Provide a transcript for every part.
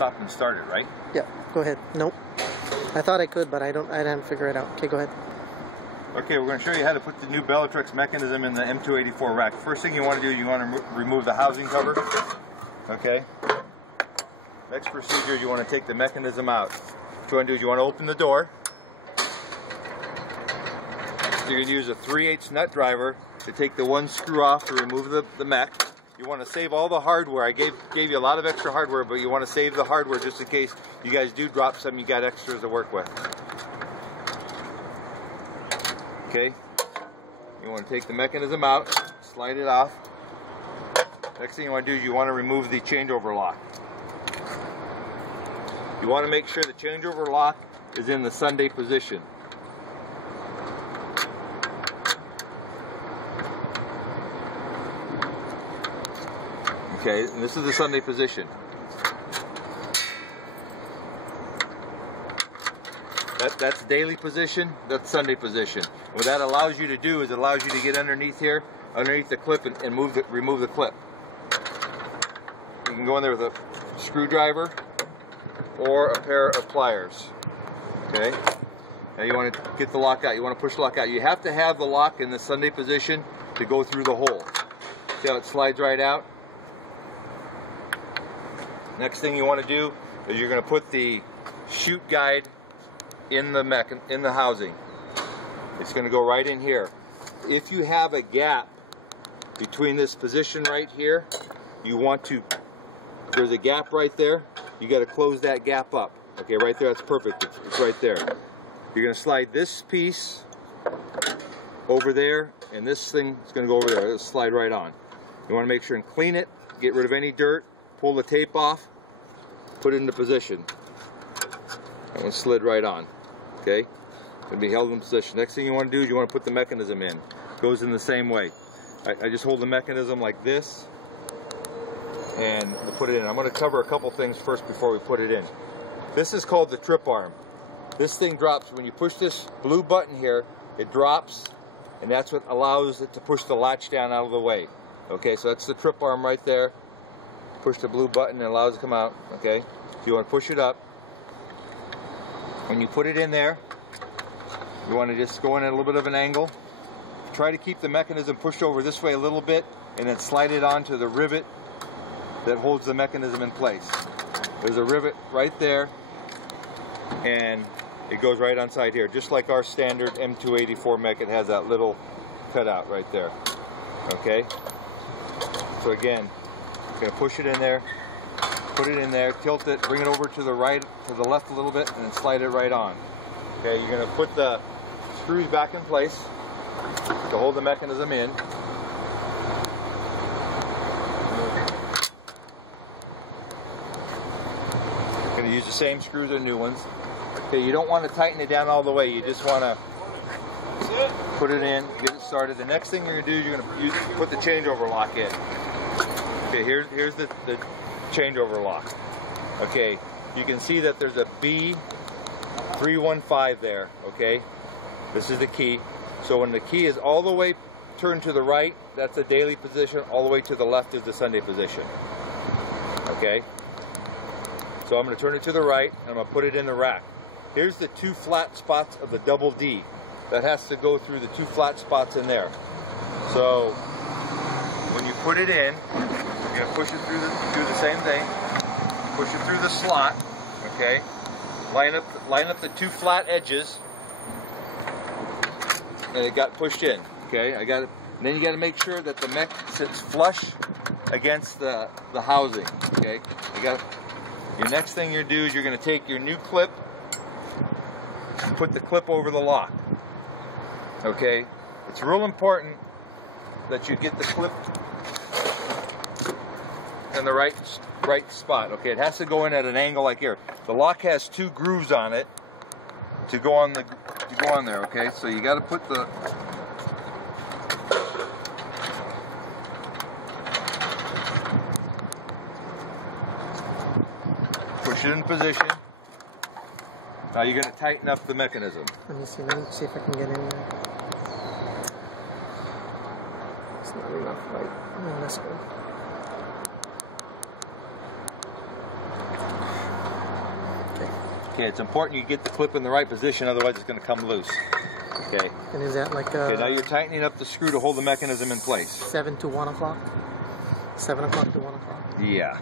Stop and start it, right? Yeah, go ahead. Nope. I thought I could, but I didn't figure it out. Okay, go ahead. Okay, we're going to show you how to put the new Bellatrix mechanism in the M284 rack. First thing you want to do, you want to remove the housing cover. Okay. Next procedure, you want to take the mechanism out. What you want to do is you want to open the door. You're going to use a 3/8 nut driver to take the one screw off to remove the mech. You want to save all the hardware. I gave you a lot of extra hardware, but you want to save the hardware just in case you guys do drop some, you got extras to work with. Okay, you want to take the mechanism out, slide it off. Next thing you want to do is you want to remove the changeover lock. You want to make sure the changeover lock is in the Sunday position. Okay, and this is the Sunday position. That's daily position, that's Sunday position. What that allows you to do is it allows you to get underneath here, underneath the clip, and remove the clip. You can go in there with a screwdriver or a pair of pliers. Okay? Now you want to get the lock out. You want to push the lock out. You have to have the lock in the Sunday position to go through the hole. See how it slides right out? Next thing you want to do is you're going to put the chute guide in the housing. It's going to go right in here. If you have a gap between this position right here, you want to, there's a gap right there, you got to close that gap up. Okay, right there, that's perfect. It's right there. You're going to slide this piece over there, and this thing is going to go over there. It'll slide right on. You want to make sure and clean it, get rid of any dirt, pull the tape off, put it into position. And it slid right on. Okay? It's going to be held in position. Next thing you want to do is you want to put the mechanism in. It goes in the same way. I just hold the mechanism like this and put it in. I'm going to cover a couple things first before we put it in. This is called the trip arm. This thing drops. When you push this blue button here, it drops, and that's what allows it to push the latch down out of the way. Okay, so that's the trip arm right there. Push the blue button and it allows it to come out. Okay, so you want to push it up. When you put it in there, you want to just go in at a little bit of an angle. Try to keep the mechanism pushed over this way a little bit, and then slide it onto the rivet that holds the mechanism in place. There's a rivet right there, and it goes right on side here, just like our standard M284 mech. It has that little cutout right there. Okay, so again, you're going to push it in there, put it in there, tilt it, bring it over to the right, to the left a little bit, and then slide it right on. Okay, you're going to put the screws back in place to hold the mechanism in. You're going to use the same screws or new ones. Okay, you don't want to tighten it down all the way. You just want to put it in, get it started. The next thing you're going to do is you're going to put the changeover lock in. Okay, here's the changeover lock. Okay, you can see that there's a B315 there. Okay, this is the key. So when the key is all the way turned to the right, that's the daily position. All the way to the left is the Sunday position. Okay, so I'm going to turn it to the right and I'm going to put it in the rack. Here's the two flat spots of the double D. That has to go through the two flat spots in there. So when you put it in, you're going to push it through the same thing. Push it through the slot. Okay. Line up the two flat edges, and it got pushed in. Okay. I got it. And then you got to make sure that the mech sits flush against the housing. Okay. Your next thing you do is you're going to take your new clip and put the clip over the lock. Okay. It's real important that you get the clip in the right spot. Okay, it has to go in at an angle like here. The lock has two grooves on it to go on there. Okay, so you got to put the push it in position. Now you're going to tighten up the mechanism. Let me see if I can get in there. It's not enough light. Oh, that's good. Okay, it's important you get the clip in the right position, otherwise it's going to come loose. Okay. And is that like Okay, now you're tightening up the screw to hold the mechanism in place. 7 to 1 o'clock? 7 o'clock to 1 o'clock? Yeah.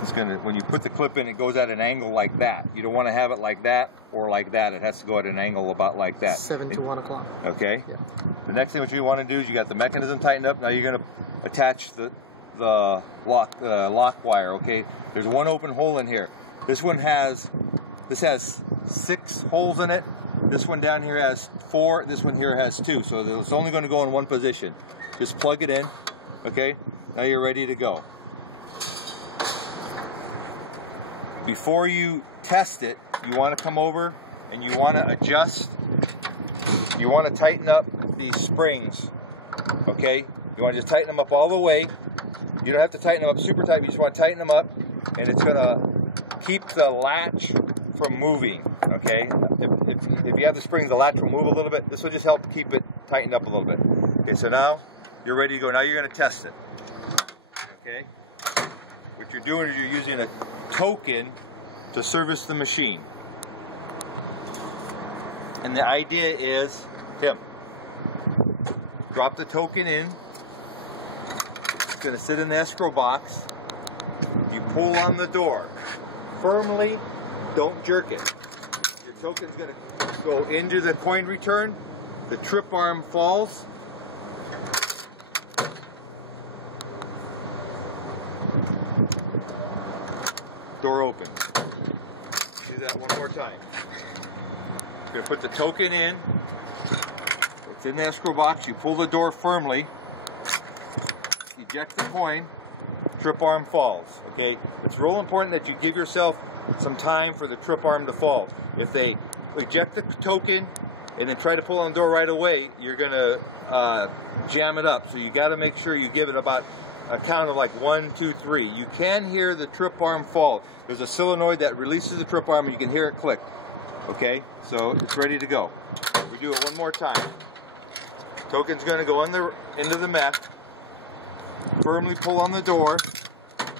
It's gonna, when you put the clip in, it goes at an angle like that. You don't want to have it like that or like that. It has to go at an angle about like that. 7 to 1 o'clock. Okay. Yeah. The next thing what you want to do is you got the mechanism tightened up. Now you're going to attach the lock wire. Okay. There's one open hole in here. This has 6 holes in it. This one down here has 4. This one here has 2. So it's only going to go in one position. Just plug it in. Okay. Now you're ready to go. Before you test it, you want to come over and you want to adjust. You want to tighten up these springs. Okay. You want to just tighten them up all the way. You don't have to tighten them up super tight. You just want to tighten them up, and it's going to keep the latch from moving. Okay. If you have the springs, the latch will move a little bit. This will just help keep it tightened up a little bit. Okay. So now you're ready to go. Now you're going to test it. Okay. What you're doing is you're using a token to service the machine. And the idea is, Tim, drop the token in. It's going to sit in the escrow box. You pull on the door. Firmly, don't jerk it. Your token's going to go into the coin return. The trip arm falls. Door opens. Do that one more time. You're going to put the token in. It's in the escrow box. You pull the door firmly. Eject the coin. Trip arm falls. Okay? It's real important that you give yourself some time for the trip arm to fall. If they eject the token and then try to pull on the door right away, you're going to jam it up. So you got to make sure you give it about a count of like 1, 2, 3. You can hear the trip arm fall. There's a solenoid that releases the trip arm and you can hear it click. Okay, so it's ready to go. We do it one more time. Token's going to go into the mech. Firmly pull on the door.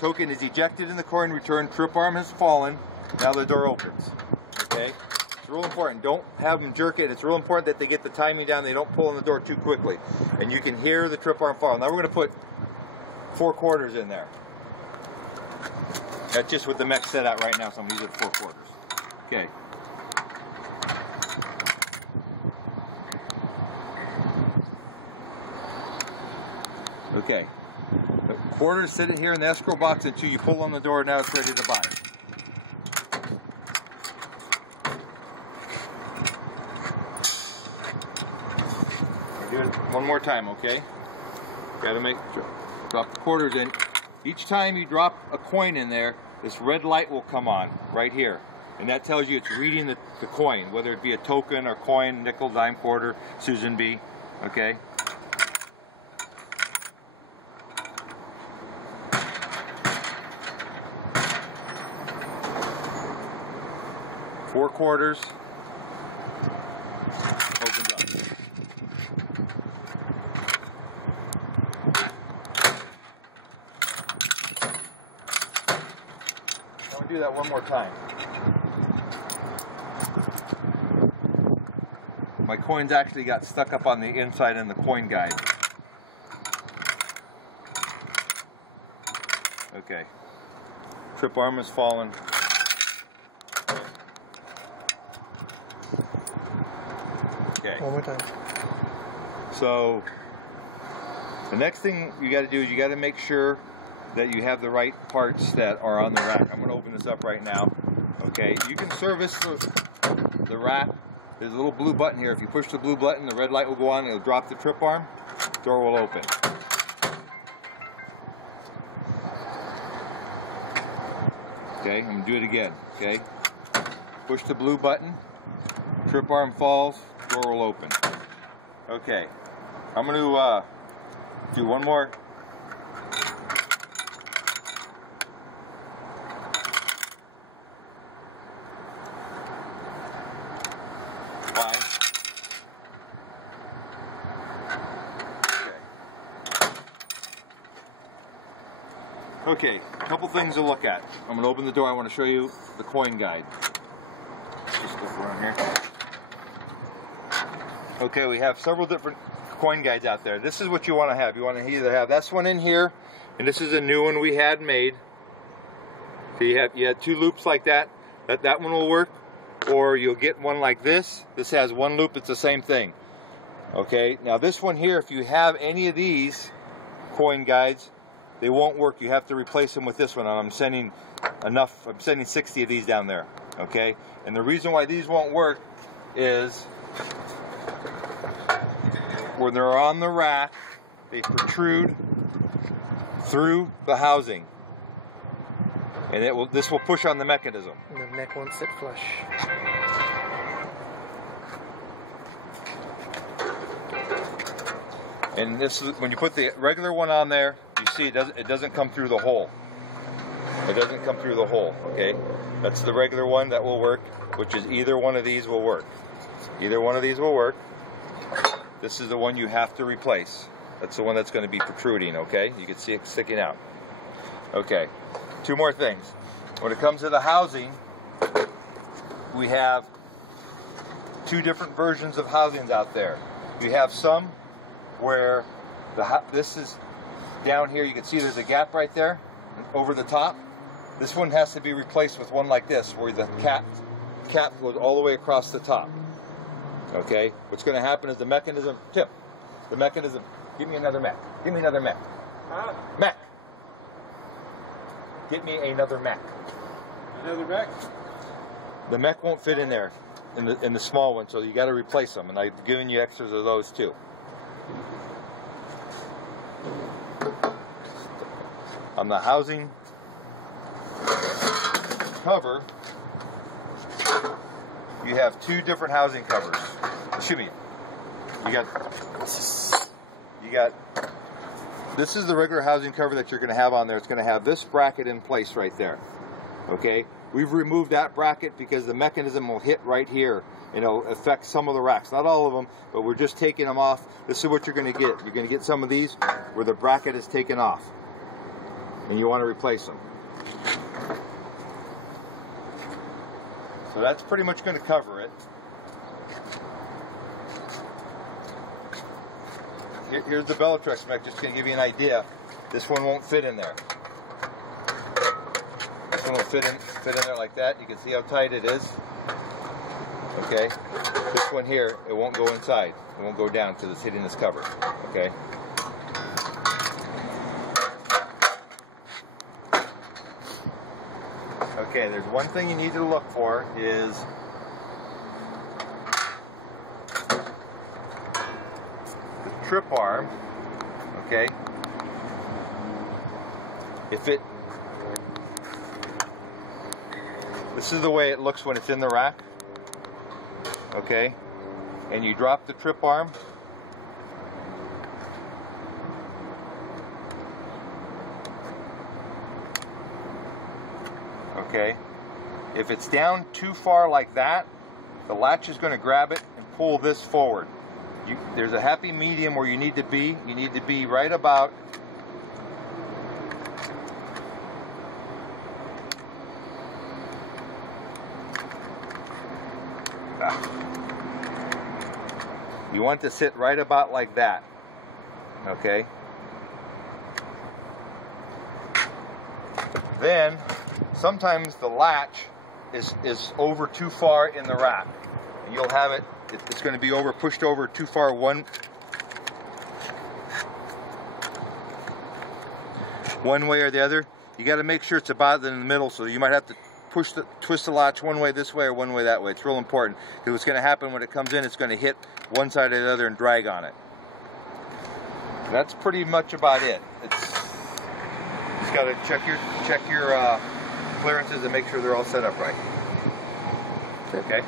Token is ejected in the coin return. Trip arm has fallen. Now the door opens. Okay, it's real important. Don't have them jerk it. It's real important that they get the timing down. They don't pull on the door too quickly. And you can hear the trip arm fall. Now we're going to put 4 quarters in there. That's just what the mech set at right now, so I'm going to use it 4 quarters. Okay. Okay. The quarters sit here in the escrow box until you pull on the door. Now it's ready to buy. Do it one more time, okay? Got to make sure. Drop the quarters in. Each time you drop a coin in there, this red light will come on right here. And that tells you it's reading the coin, whether it be a token or coin, nickel, dime, quarter, Susan B. Okay? Four quarters. Opens up. Do that one more time. My coins actually got stuck up on the inside in the coin guide. Okay. Trip arm has fallen. Okay. One more time. So the next thing you got to do is you got to make sure that you have the right parts that are on the rack. I'm going to open this up right now. Okay, you can service the rack. There's a little blue button here. If you push the blue button, the red light will go on. It'll drop the trip arm. Door will open. Okay, I'm going to do it again. Okay, push the blue button. Trip arm falls. Door will open. Okay, I'm going to do one more. Okay, a couple things to look at. I'm going to open the door. I want to show you the coin guide. Just look around here. Okay, we have several different coin guides out there. This is what you want to have. You want to either have this one in here, and this is a new one we had made. So you had 2 loops like that. That one will work, or you'll get one like this. This has 1 loop. It's the same thing. Okay, now this one here, if you have any of these coin guides, they won't work. You have to replace them with this one. I'm sending 60 of these down there. Okay, and the reason why these won't work is when they're on the rack, they protrude through the housing, and this will push on the mechanism. And the mech won't sit flush. And this is when you put the regular one on there. You see, it doesn't come through the hole. It doesn't come through the hole. Okay, that's the regular one that will work, which is either one of these will work. Either one of these will work. This is the one you have to replace. That's the one that's going to be protruding. Okay, you can see it sticking out. Okay, 2 more things. When it comes to the housing, we have 2 different versions of housings out there. We have some where this is down here. You can see there's a gap right there over the top. This one has to be replaced with one like this, where the cap goes all the way across the top. Okay, what's going to happen is the mechanism, Tim, the mechanism, give me another mech. Give me another mech. Mech. Get me another mech. Another mech? The mech won't fit in there, in the small one, so you got to replace them, and I've given you extras of those too. On the housing cover, you have 2 different housing covers. Excuse me. You got this is the regular housing cover that you're going to have on there. It's going to have this bracket in place right there. Okay, we've removed that bracket because the mechanism will hit right here. You know, affect some of the racks, not all of them, but we're just taking them off. This is what you're going to get. You're going to get some of these where the bracket is taken off, and you want to replace them. So that's pretty much going to cover it. Here's the Bellatrix mech, just going to give you an idea. This one won't fit in there. This one will fit in there like that. You can see how tight it is. Okay. This one here, it won't go inside. It won't go down because it's hitting this cover. Okay. Okay, there's one thing you need to look for is the trip arm. Okay. This is the way it looks when it's in the rack. Okay. And you drop the trip arm. Okay. If it's down too far like that, the latch is going to grab it and pull this forward. There's a happy medium where you need to be. You need to be right about you want to sit right about like that. Okay. Then sometimes the latch is over too far in the rack. You'll have it's going to be pushed over too far one way or the other. You got to make sure it's about in the middle, so you might have to twist the latch one way this way or one way that way. It's real important, because what's going to happen when it comes in, it's going to hit one side or the other and drag on it. That's pretty much about it. Just got to check your clearances and make sure they're all set up right. Okay.